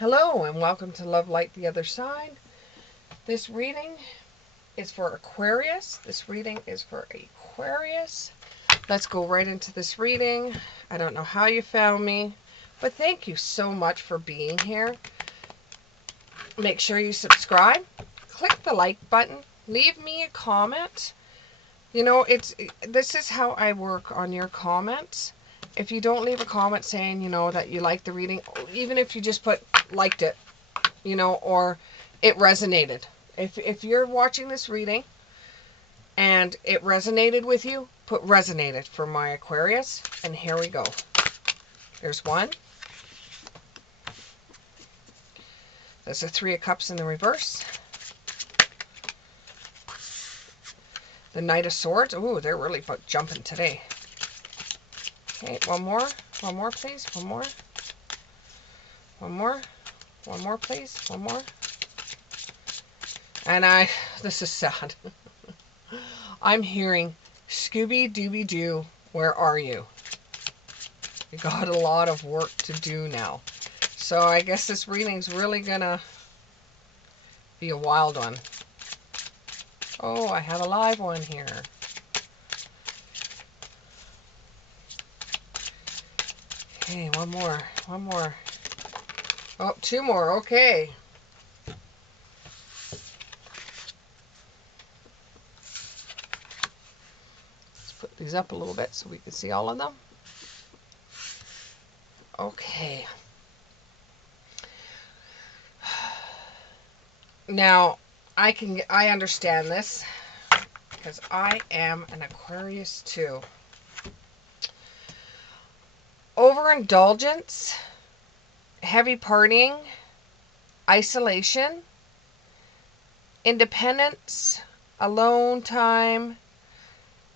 Hello and welcome to Love Light the Other Side. This reading is for Aquarius. This reading is for Aquarius. Let's go right into this reading. I don't know how you found me, but thank you so much for being here. Make sure you subscribe, click the like button, leave me a comment. This is how I work on your comments. If you don't leave a comment saying, that you like the reading, even if you just put liked it, or it resonated. If you're watching this reading and it resonated with you, put resonated for my Aquarius. And here we go. There's one. There's a Three of Cups in the reverse. The Knight of Swords. Ooh, they're really jumping today. Okay, one more. One more, please. One more. One more. One more, please. One more. And this is sad. I'm hearing, Scooby-Dooby-Doo, where are you? You got a lot of work to do now. So I guess this reading's really gonna be a wild one. Oh, I have a live one here. Okay, one more. One more. Oh, two more. Okay. Let's put these up a little bit so we can see all of them. Okay. Now, I understand this because I am an Aquarius too. Overindulgence, heavy partying, isolation, independence, alone time.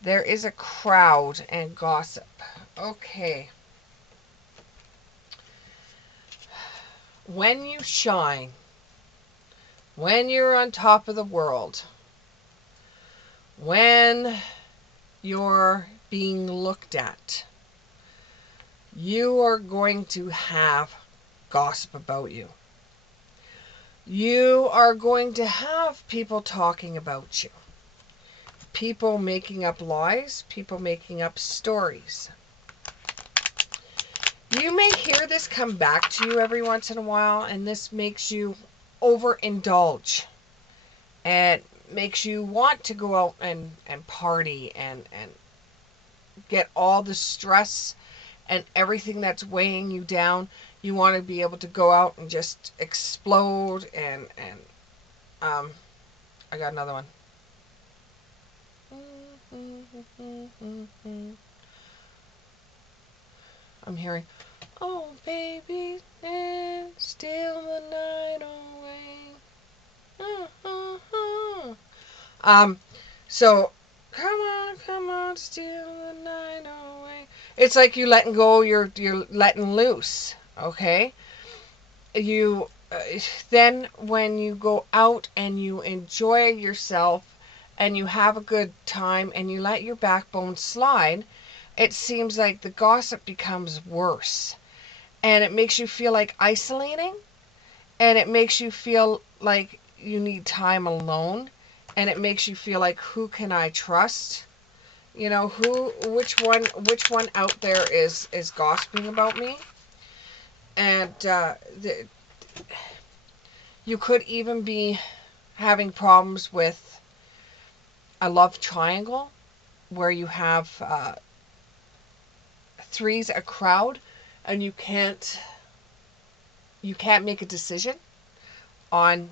There is a crowd and gossip. Okay. When you shine, when you're on top of the world, when you're being looked at, you are going to have gossip about you. You are going to have people talking about you. People making up lies, people making up stories. You may hear this come back to you every once in a while, and this makes you overindulge. And makes you want to go out and party and get all the stress and everything that's weighing you down. You want to be able to go out and just explode and I got another one. I'm hearing, oh baby, steal the night away. So come on, steal the night away. It's like you letting go, you're letting loose, okay? You then when you go out and you enjoy yourself and you have a good time and you let your backbone slide, it seems like the gossip becomes worse. And it makes you feel like isolating, and it makes you feel like you need time alone, and it makes you feel like, who can I trust? Which one out there is gossiping about me? And you could even be having problems with a love triangle where you have threes, a crowd, and you can't make a decision on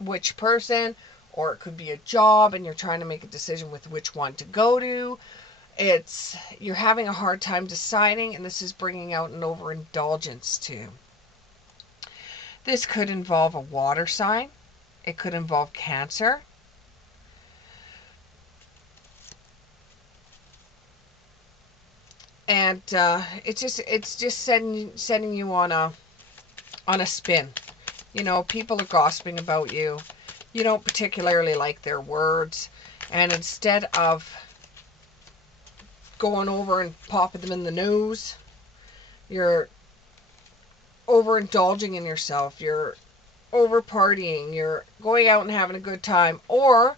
which person, or it could be a job and you're trying to make a decision with which one to go to. You're having a hard time deciding, and this is bringing out an overindulgence too. This could involve a water sign. It could involve Cancer. And it's just sending you on a spin. People are gossiping about you. You don't particularly like their words, and instead of going over and popping them in the nose, you're overindulging in yourself, you're over partying, you're going out and having a good time, or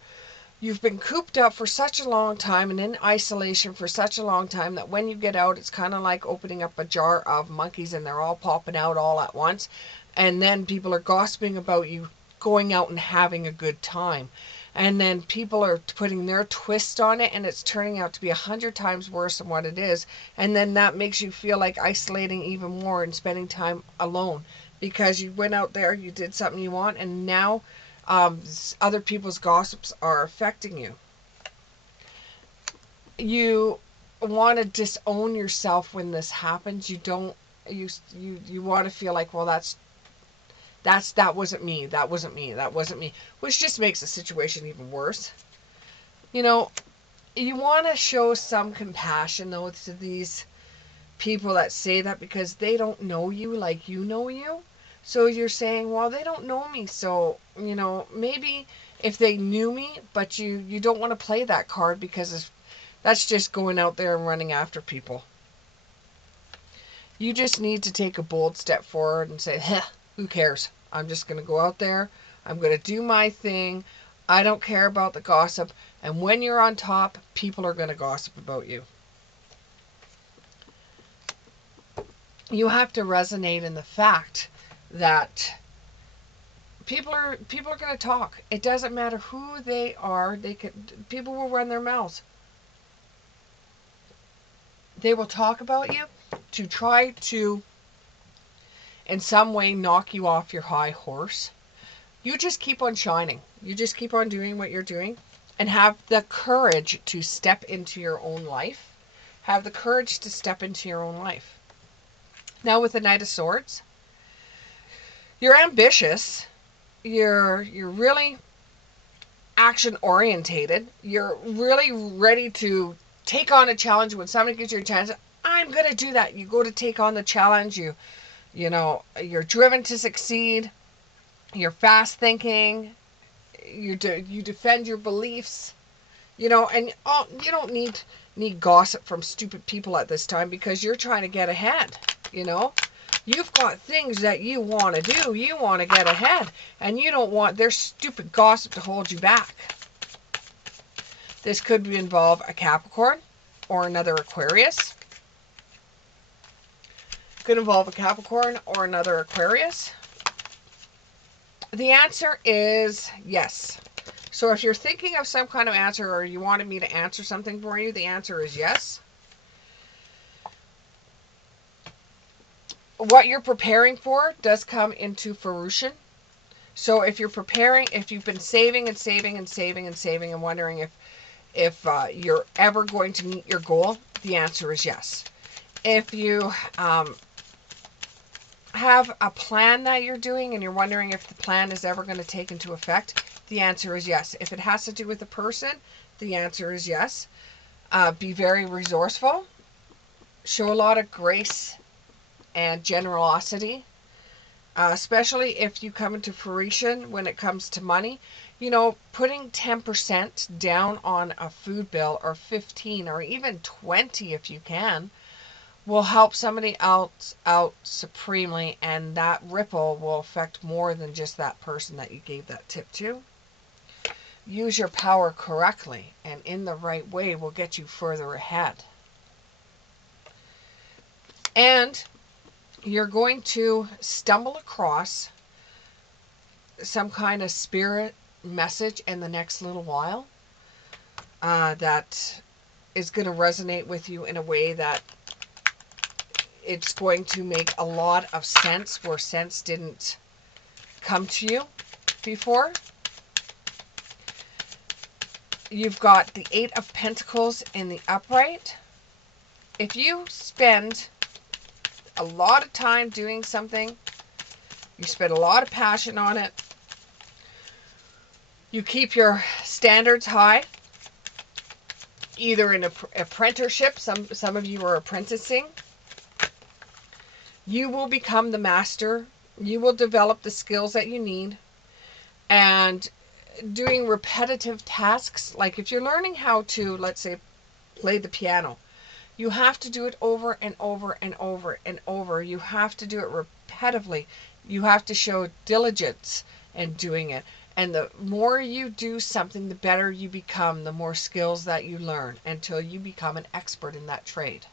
you've been cooped up for such a long time and in isolation for such a long time that when you get out, it's kind of like opening up a jar of monkeys and they're all popping out all at once. And then people are gossiping about you going out and having a good time. And then people are putting their twist on it and it's turning out to be 100 times worse than what it is. And then that makes you feel like isolating even more and spending time alone because you went out there, you did something you want, and now other people's gossips are affecting you. You want to disown yourself when this happens. You don't. You want to feel like, well, that wasn't me. That wasn't me. That wasn't me. Which just makes the situation even worse. You know, you want to show some compassion though to these people that say that because they don't know you like you know you. So you're saying, well, they don't know me, so, maybe if they knew me, but you don't want to play that card because that's just going out there and running after people. You just need to take a bold step forward and say, who cares? I'm just going to go out there. I'm going to do my thing. I don't care about the gossip. And when you're on top, people are going to gossip about you. You have to resonate in the fact that people are going to talk. It doesn't matter who they are. People will run their mouths. They will talk about you to try to in some way knock you off your high horse. You just keep on shining. You just keep on doing what you're doing and have the courage to step into your own life. Have the courage to step into your own life. Now with the Knight of Swords, you're ambitious. You're really action orientated. You're really ready to take on a challenge when somebody gives you a chance. I'm going to do that. You go to take on the challenge. You're driven to succeed. You're fast thinking. You defend your beliefs. And you don't need gossip from stupid people at this time because you're trying to get ahead. You've got things that you want to do. You want to get ahead. And you don't want their stupid gossip to hold you back. This could involve a Capricorn or another Aquarius. Could involve a Capricorn or another Aquarius. The answer is yes. So if you're thinking of some kind of answer or you wanted me to answer something for you, the answer is yes. What you're preparing for does come into fruition. So if you've been saving and saving and saving and saving and wondering if you're ever going to meet your goal, the answer is yes. If you have a plan that you're doing and you're wondering if the plan is ever going to take into effect, the answer is yes. If it has to do with a person, the answer is yes. Be very resourceful. Show a lot of grace and generosity, especially if you come into fruition when it comes to money. Putting 10% down on a food bill, or 15 or even 20 if you can, will help somebody else out supremely, and that ripple will affect more than just that person that you gave that tip to. Use your power correctly and in the right way will get you further ahead. And you're going to stumble across some kind of spirit message in the next little while that is going to resonate with you in a way that it's going to make a lot of sense where sense didn't come to you before. You've got the Eight of Pentacles in the upright. If you spend a lot of time doing something, you spend a lot of passion on it, you keep your standards high, either in apprenticeship, some of you are apprenticing, you will become the master. You will develop the skills that you need. And doing repetitive tasks, like if you're learning how to, let's say, play the piano, you have to do it over and over and over and over. You have to do it repetitively. You have to show diligence in doing it. And the more you do something, the better you become, the more skills that you learn until you become an expert in that trade.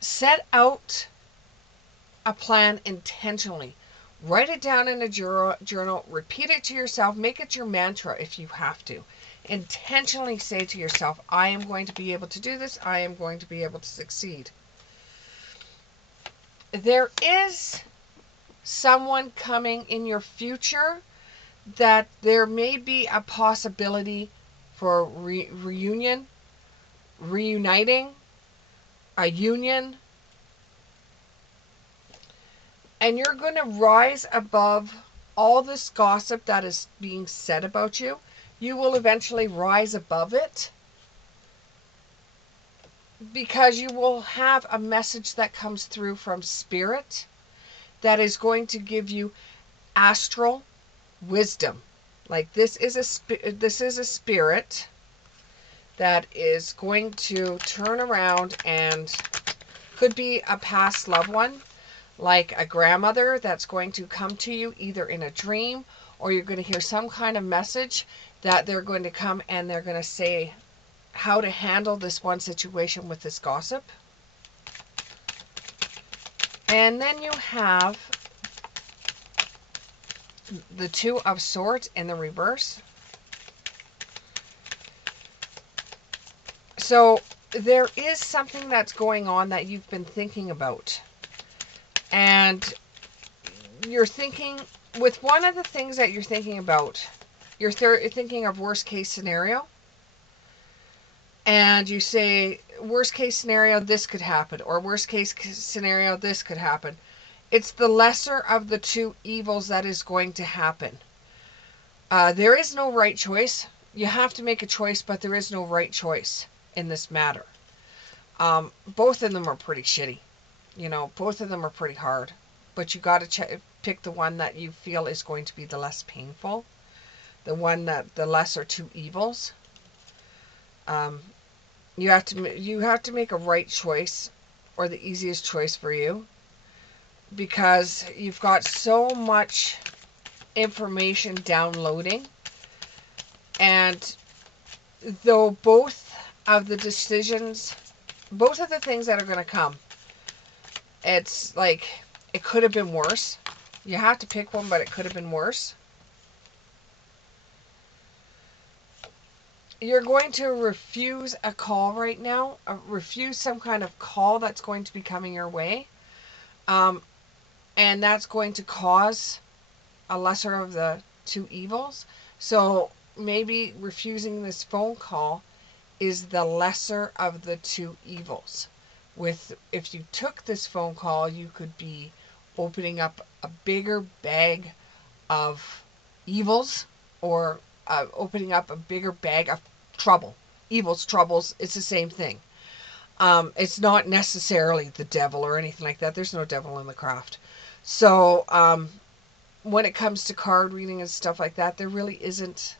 Set out a plan intentionally. Write it down in a journal. Repeat it to yourself. Make it your mantra if you have to. Intentionally say to yourself, I am going to be able to do this. I am going to be able to succeed. There is someone coming in your future that there may be a possibility for reuniting, a union, and you're going to rise above all this gossip that is being said about you. You will eventually rise above it because you will have a message that comes through from spirit that is going to give you astral wisdom. Like this is a spirit that is going to turn around, and could be a past loved one, like a grandmother that's going to come to you either in a dream, or you're going to hear some kind of message that they're going to come and they're going to say how to handle this one situation with this gossip. And then you have the Two of Swords in the reverse. So there is something that's going on that you've been thinking about. And you're thinking, with one of the things that you're thinking about, you're thinking of worst case scenario. And you say, worst case scenario, this could happen. Or worst case scenario, this could happen. It's the lesser of the two evils that is going to happen. There is no right choice. You have to make a choice, but there is no right choice in this matter. Both of them are pretty shitty. You know, both of them are pretty hard. But you got to pick the one that you feel is going to be the less painful. The one that the lesser two evils. You have to make a right choice, or the easiest choice for you, because you've got so much information downloading, and though both of the decisions, both of the things that are going to come, it's like it could have been worse. You have to pick one, but it could have been worse. You're going to refuse a call right now, refuse some kind of call that's going to be coming your way. And that's going to cause a lesser of the two evils. So maybe refusing this phone call is the lesser of the two evils. If you took this phone call, you could be opening up a bigger bag of evils, or opening up a bigger bag of trouble. Evils, troubles, it's the same thing. It's not necessarily the devil or anything like that. There's no devil in the craft. So when it comes to card reading and stuff like that, there really isn't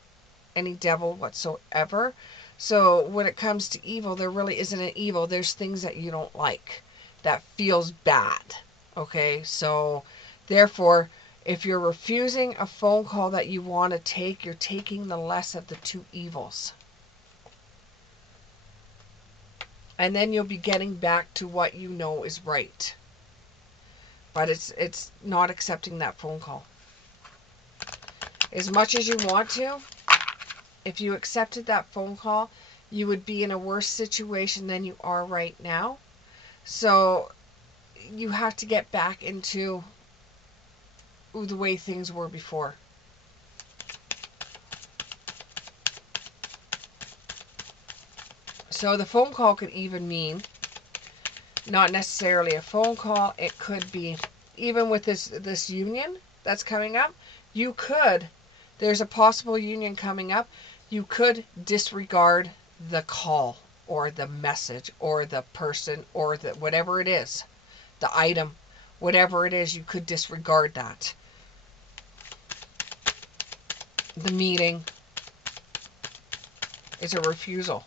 any devil whatsoever. So when it comes to evil, there really isn't an evil. There's things that you don't like that feels bad. Okay, so therefore, if you're refusing a phone call that you want to take, you're taking the less of the two evils. And then you'll be getting back to what you know is right. But it's not accepting that phone call. As much as you want to, if you accepted that phone call, you would be in a worse situation than you are right now. So you have to get back into the way things were before. So the phone call could even mean not necessarily a phone call. It could be, even with this union that's coming up, there's a possible union coming up. You could disregard the call or the message or the person or the whatever it is, the item, whatever it is, you could disregard that. The meeting is a refusal.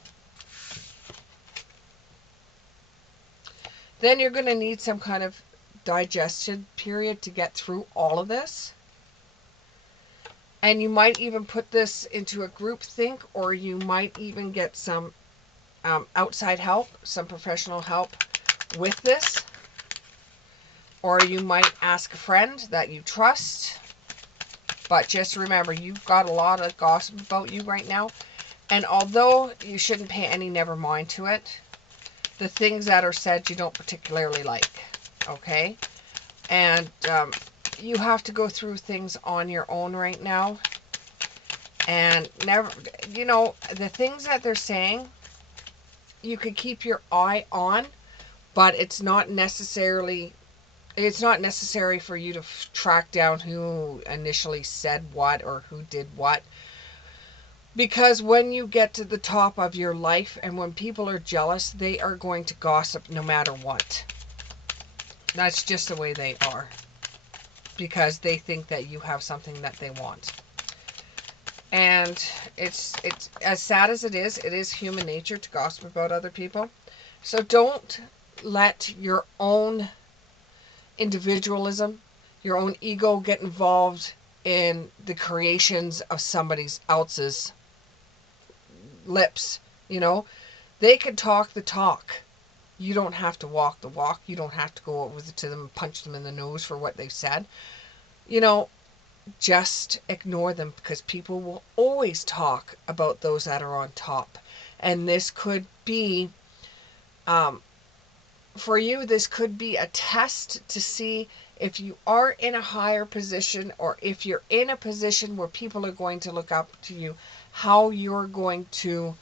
Then you're going to need some kind of digestion period to get through all of this. And you might even put this into a group think, or you might even get some outside help, some professional help with this. Or you might ask a friend that you trust. But just remember, you've got a lot of gossip about you right now. And although you shouldn't pay any never mind to it, the things that are said you don't particularly like. Okay? And you have to go through things on your own right now. And never, you know, the things that they're saying, you could keep your eye on, but it's not necessary for you to track down who initially said what or who did what. Because when you get to the top of your life and when people are jealous, they are going to gossip no matter what. That's just the way they are. Because they think that you have something that they want. And it's as sad as it is human nature to gossip about other people. So don't let your own individualism, your own ego get involved in the creations of somebody else's lips. You know, they can talk the talk. You don't have to walk the walk. You don't have to go over to them and punch them in the nose for what they've said. You know, just ignore them, because people will always talk about those that are on top. And this could be, for you, this could be a test to see if you are in a higher position, or if you're in a position where people are going to look up to you, how you're going to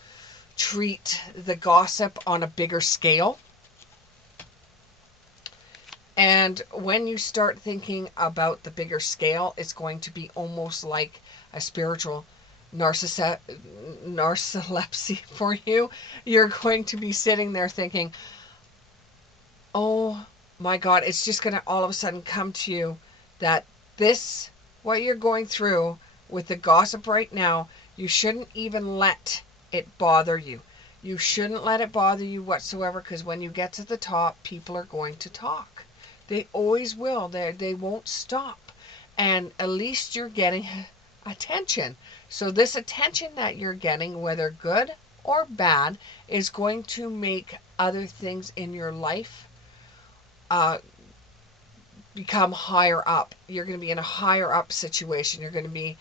treat the gossip on a bigger scale. And when you start thinking about the bigger scale, it's going to be almost like a spiritual narcolepsy for you. You're going to be sitting there thinking, oh my God, it's just going to all of a sudden come to you that this, what you're going through with the gossip right now, you shouldn't even let it bother you. You shouldn't let it bother you whatsoever, because when you get to the top, people are going to talk. They always will. They won't stop. And at least you're getting attention. So this attention that you're getting, whether good or bad, is going to make other things in your life become higher up. You're going to be in a higher up situation. You're going to be,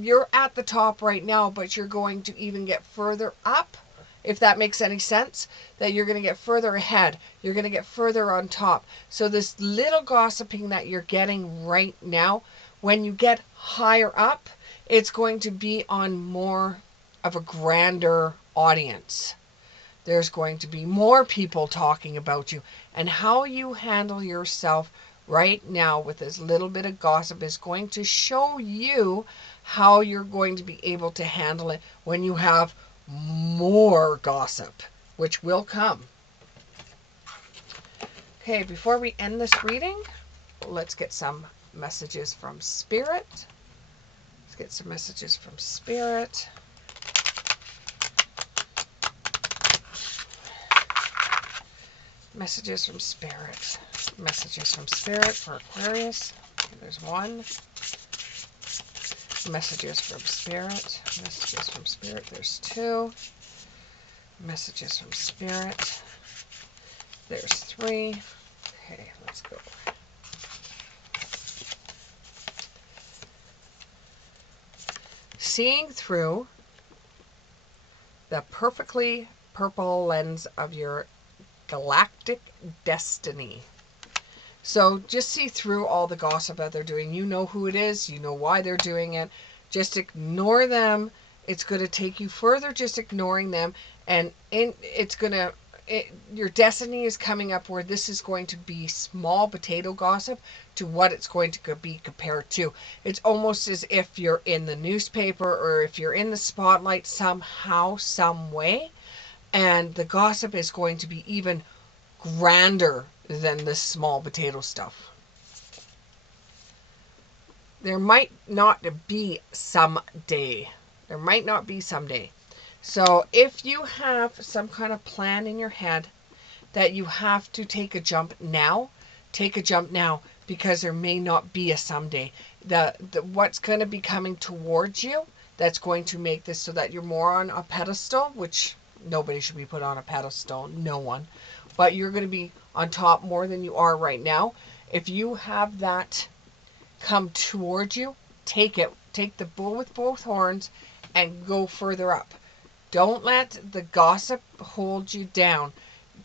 you're at the top right now, but you're going to even get further up, if that makes any sense, that you're going to get further ahead. You're going to get further on top. So this little gossiping that you're getting right now, when you get higher up, it's going to be on more of a grander audience. There's going to be more people talking about you. And how you handle yourself right now with this little bit of gossip is going to show you how you're going to be able to handle it when you have more gossip, which will come. Okay, before we end this reading, let's get some messages from Spirit. Let's get some messages from Spirit. Messages from Spirit. Messages from Spirit for Aquarius. Okay, there's one. Messages from Spirit. Messages from Spirit. There's two. Messages from Spirit. There's three. Okay, let's go. Seeing through the perfectly purple lens of your galactic destiny. So just see through all the gossip that they're doing. You know who it is. You know why they're doing it. Just ignore them. It's going to take you further just ignoring them. And your destiny is coming up where this is going to be small potato gossip to what it's going to be compared to. It's almost as if you're in the newspaper, or if you're in the spotlight somehow, some way. And the gossip is going to be even grander than this small potato stuff. There might not be someday. There might not be someday. So if you have some kind of plan in your head that you have to take a jump now, take a jump now, because there may not be a someday. The what's going to be coming towards you that's going to make this so that you're more on a pedestal, which nobody should be put on a pedestal, no one. But you're going to be on top more than you are right now. If you have that come towards you, take it. Take the bull with both horns and go further up. Don't let the gossip hold you down.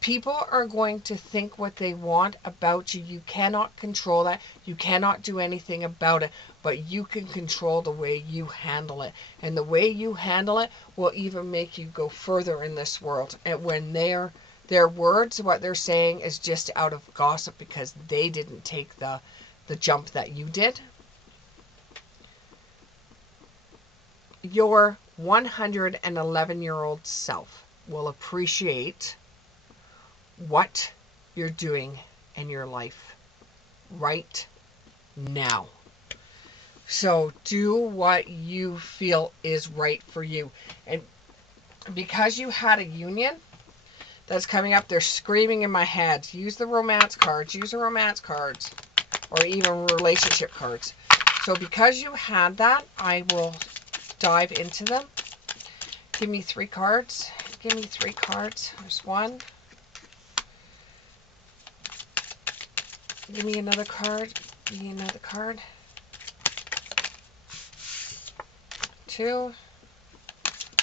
People are going to think what they want about you. You cannot control that. You cannot do anything about it, but you can control the way you handle it. And the way you handle it will even make you go further in this world. And when their words, what they're saying is just out of gossip because they didn't take the jump that you did. Your 111-year-old self will appreciate what you're doing in your life right now. So do what you feel is right for you. And because you had a union that's coming up, they're screaming in my head, use the romance cards, use the romance cards, or even relationship cards. So because you had that, I will dive into them. Give me 3 cards. Give me 3 cards. There's 1. Give me another card. Give me another card. 2.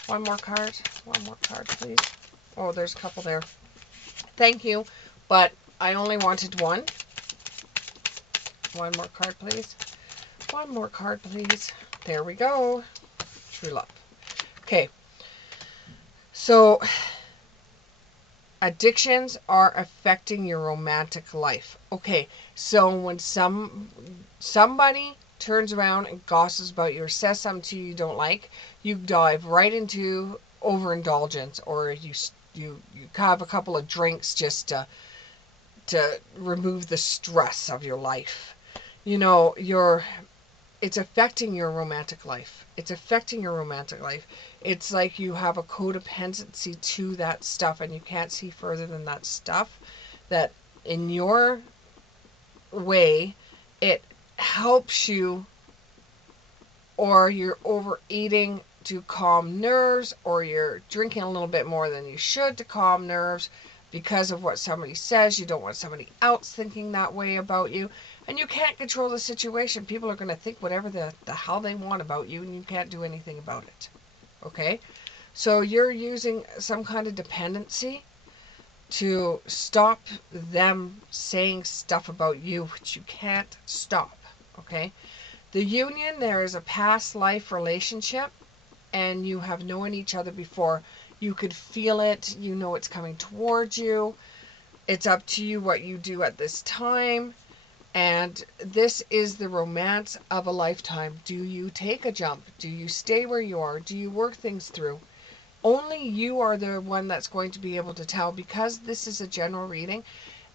1 more card. 1 more card, please. Oh, there's a couple there. Thank you, but I only wanted 1. 1 more card, please. 1 more card, please. There we go. True love. Okay. So, addictions are affecting your romantic life. Okay, so when somebody turns around and gossips about you or says something to you don't like, you dive right into overindulgence, or you have a couple of drinks just to remove the stress of your life. You know, it's affecting your romantic life. It's affecting your romantic life. It's like you have a codependency to that stuff and you can't see further than that stuff. That in your way, it helps you, or you're overeating to calm nerves, or you're drinking a little bit more than you should to calm nerves because of what somebody says. You don't want somebody else thinking that way about you. And you can't control the situation. People are going to think whatever the hell they want about you, and you can't do anything about it. Okay? So you're using some kind of dependency to stop them saying stuff about you, which you can't stop. Okay? The union, there is a past life relationship, and you have known each other before. You could feel it. You know it's coming towards you. It's up to you what you do at this time. And this is the romance of a lifetime. Do you take a jump? Do you stay where you are? Do you work things through? Only you are the one that's going to be able to tell, because this is a general reading.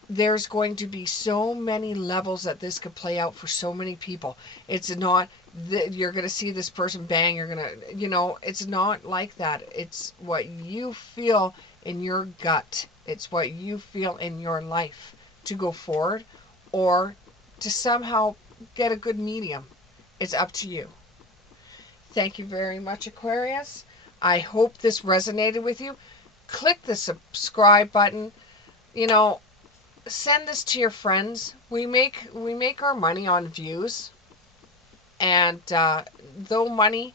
There's going to be so many levels that this could play out for so many people. It's not that you're going to see this person bang, you're going to, it's not like that. It's what you feel in your gut. It's what you feel in your life to go forward, or to somehow get a good medium. It's up to you. Thank you very much, Aquarius. I hope this resonated with you. Click the subscribe button. Send this to your friends. We make our money on views. And though money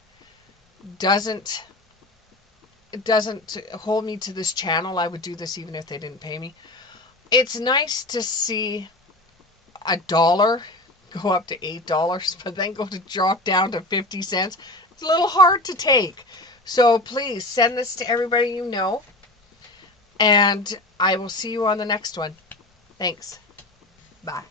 doesn't hold me to this channel, I would do this even if they didn't pay me. It's nice to see $1 go up to $8, but then drop down to 50 cents. It's a little hard to take. So please send this to everybody you know. And I will see you on the next one. Thanks. Bye.